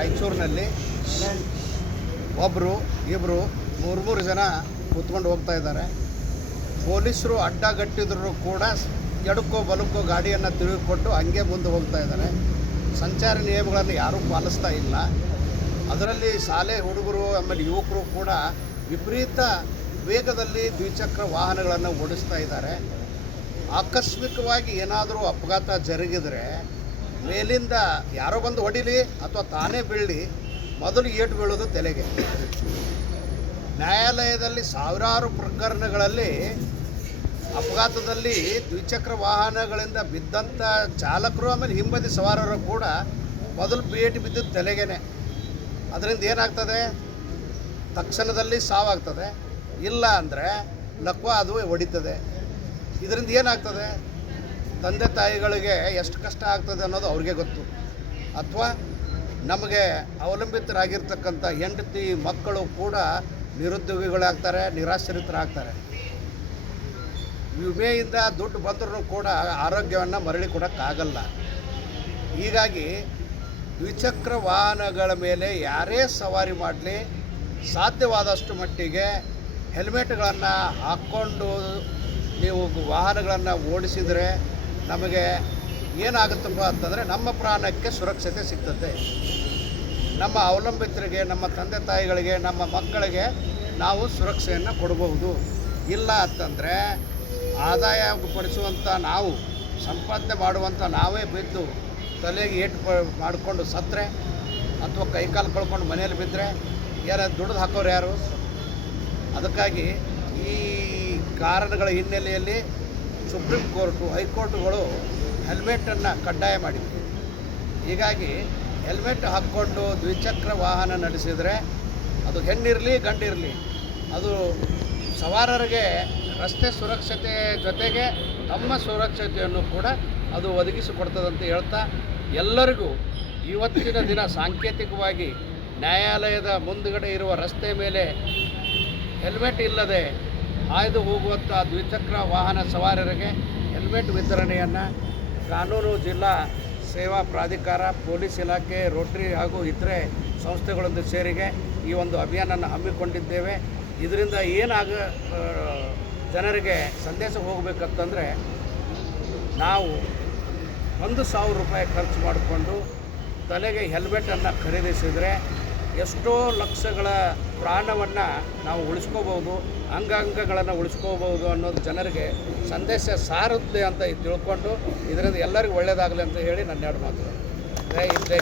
ರಾಯಚೂರಿನಲ್ಲಿ ಒಬ್ಬರು ಇಬ್ಬರು ಮೂರು ಜನ ಕೂತ್ಕೊಂಡು ಹೋಗ್ತಾ ಇದ್ದಾರೆ. ಪೊಲೀಸರು ಅಡ್ಡಗಟ್ಟಿದ್ರು ಕೂಡ ಎಡಕ್ಕೋ ಬಲಕ್ಕೋ ಗಾಡಿಯನ್ನು ತಿರುಗಿಕೊಟ್ಟು ಹಂಗೆ ಮುಂದೆ ಹೋಗ್ತಾ ಇದ್ದಾರೆ. ಸಂಚಾರ ನಿಯಮಗಳನ್ನು ಯಾರೂ ಪಾಲಿಸ್ತಾ ಇಲ್ಲ. ಅದರಲ್ಲಿ ಶಾಲೆ ಹುಡುಗರು ಆಮೇಲೆ ಯುವಕರು ಕೂಡ ವಿಪರೀತ ವೇಗದಲ್ಲಿ ದ್ವಿಚಕ್ರ ವಾಹನಗಳನ್ನು ಓಡಿಸ್ತಾ ಇದ್ದಾರೆ. ಆಕಸ್ಮಿಕವಾಗಿ ಏನಾದರೂ ಅಪಘಾತ ಜರುಗಿದರೆ ಮೇಲಿಂದ ಯಾರೋ ಬಂದು ಹೊಡಿಲಿ ಅಥವಾ ತಾನೇ ಬೀಳಲಿ, ಮೊದಲು ಏಟು ಬೀಳೋದು ತಲೆಗೆ. ನ್ಯಾಯಾಲಯದಲ್ಲಿ ಸಾವಿರಾರು ಪ್ರಕರಣಗಳಲ್ಲಿ ಅಪಘಾತದಲ್ಲಿ ದ್ವಿಚಕ್ರ ವಾಹನಗಳಿಂದ ಬಿದ್ದಂಥ ಚಾಲಕರು ಆಮೇಲೆ ಹಿಂಬದಿ ಸವಾರರು ಕೂಡ ಮೊದಲು ಏಟು ಬಿದ್ದದ್ದು ತಲೆಗೇನೆ. ಅದರಿಂದ ಏನಾಗ್ತದೆ? ತಕ್ಷಣದಲ್ಲಿ ಸಾವಾಗ್ತದೆ, ಇಲ್ಲ ಅಂದರೆ ಲಕ್ವ ಅದು ಹೊಡಿತದೆ. ಇದರಿಂದ ಏನಾಗ್ತದೆ? ತಂದೆ ತಾಯಿಗಳಿಗೆ ಎಷ್ಟು ಕಷ್ಟ ಆಗ್ತದೆ ಅನ್ನೋದು ಅವ್ರಿಗೆ ಗೊತ್ತು. ಅಥವಾ ನಮಗೆ ಅವಲಂಬಿತರಾಗಿರ್ತಕ್ಕಂಥ ಹೆಂಡತಿ ಮಕ್ಕಳು ಕೂಡ ನಿರುದ್ಯೋಗಿಗಳಾಗ್ತಾರೆ, ನಿರಾಶ್ರಿತರಾಗ್ತಾರೆ. ವಿಮೆಯಿಂದ ದುಡ್ಡು ಬಂದರೂ ಕೂಡ ಆರೋಗ್ಯವನ್ನು ಮರಳಿ ಕೊಡೋಕ್ಕಾಗಲ್ಲ. ಹೀಗಾಗಿ ದ್ವಿಚಕ್ರ ವಾಹನಗಳ ಮೇಲೆ ಯಾರೇ ಸವಾರಿ ಮಾಡಲಿ ಸಾಧ್ಯವಾದಷ್ಟು ಮಟ್ಟಿಗೆ ಹೆಲ್ಮೆಟ್ಗಳನ್ನು ಹಾಕ್ಕೊಂಡು ನೀವು ವಾಹನಗಳನ್ನು ಓಡಿಸಿದರೆ ನಮಗೆ ಏನಾಗುತ್ತಪ್ಪ ಅಂತಂದರೆ ನಮ್ಮ ಪ್ರಾಣಕ್ಕೆ ಸುರಕ್ಷತೆ ಸಿಗ್ತದೆ. ನಮ್ಮ ಅವಲಂಬಿತರಿಗೆ, ನಮ್ಮ ತಂದೆ ತಾಯಿಗಳಿಗೆ, ನಮ್ಮ ಮಕ್ಕಳಿಗೆ ನಾವು ಸುರಕ್ಷೆಯನ್ನು ಕೊಡಬಹುದು. ಇಲ್ಲ ಅಂತಂದರೆ ಆದಾಯ ಪಡಿಸುವಂಥ ನಾವು, ಸಂಪಾದನೆ ಮಾಡುವಂಥ ನಾವೇ ಬಿದ್ದು ತಲೆಗೆ ಏಟು ಮಾಡಿಕೊಂಡು ಸತ್ತರೆ ಅಥವಾ ಕೈಕಾಲು ಕಳ್ಕೊಂಡು ಮನೆಯಲ್ಲಿ ಬಿದ್ದರೆ ಯಾರು ದುಡ್ದು ಹಾಕೋರು ಯಾರು? ಅದಕ್ಕಾಗಿ ಈ ಕಾರಣಗಳ ಹಿನ್ನೆಲೆಯಲ್ಲಿ ಸುಪ್ರೀಂ ಕೋರ್ಟು, ಹೈಕೋರ್ಟುಗಳು ಹೆಲ್ಮೆಟನ್ನು ಕಡ್ಡಾಯ ಮಾಡಿವೆ. ಹೀಗಾಗಿ ಹೆಲ್ಮೆಟ್ ಹಾಕ್ಕೊಂಡು ದ್ವಿಚಕ್ರ ವಾಹನ ನಡೆಸಿದರೆ ಅದು ಹೆಣ್ಣಿರಲಿ ಗಂಡಿರಲಿ, ಅದು ಸವಾರರಿಗೆ ರಸ್ತೆ ಸುರಕ್ಷತೆ ಜೊತೆಗೆ ತಮ್ಮ ಸುರಕ್ಷತೆಯನ್ನು ಕೂಡ ಅದು ಒದಗಿಸಿಕೊಡ್ತದಂತ ಹೇಳ್ತಾ, ಎಲ್ಲರಿಗೂ ಇವತ್ತಿನ ದಿನ ಸಾಂಕೇತಿಕವಾಗಿ ನ್ಯಾಯಾಲಯದ ಮುಂದುಗಡೆ ಇರುವ ರಸ್ತೆ ಮೇಲೆ ಹೆಲ್ಮೆಟ್ ಇಲ್ಲದೆ ಹಾಯ್ದು ಹೋಗುವಂಥ ದ್ವಿಚಕ್ರ ವಾಹನ ಸವಾರರಿಗೆ ಹೆಲ್ಮೆಟ್ ವಿತರಣೆಯನ್ನು ಕಾನೂನು ಜಿಲ್ಲಾ ಸೇವಾ ಪ್ರಾಧಿಕಾರ, ಪೊಲೀಸ್ ಇಲಾಖೆ, ರೋಟರಿ ಹಾಗೂ ಇತರೆ ಸಂಸ್ಥೆಗಳೊಂದು ಸೇರಿಗೆ ಈ ಒಂದು ಅಭಿಯಾನವನ್ನು ಹಮ್ಮಿಕೊಂಡಿದ್ದೇವೆ. ಇದರಿಂದ ಜನರಿಗೆ ಸಂದೇಶ ಹೋಗಬೇಕಂತಂದರೆ, ನಾವು 1,000 ರೂಪಾಯಿ ಖರ್ಚು ಮಾಡಿಕೊಂಡು ತಲೆಗೆ ಹೆಲ್ಮೆಟನ್ನು ಖರೀದಿಸಿದರೆ ಎಷ್ಟೋ ಲಕ್ಷಗಳ ಪ್ರಾಣವನ್ನು ನಾವು ಉಳಿಸ್ಕೋಬೋದು, ಅಂಗಾಂಗಗಳನ್ನು ಉಳಿಸ್ಕೋಬೋದು ಅನ್ನೋದು ಜನರಿಗೆ ಸಂದೇಶ ಸಾರುತ್ತೆ ಅಂತ ತಿಳ್ಕೊಂಡು ಇದರಿಂದ ಎಲ್ಲರಿಗೂ ಒಳ್ಳೆಯದಾಗಲಿ ಅಂತ ಹೇಳಿ ನನ್ನ ಎರಡು ಮಾತು. ಜೈ ಹಿಂದ್, ಜೈ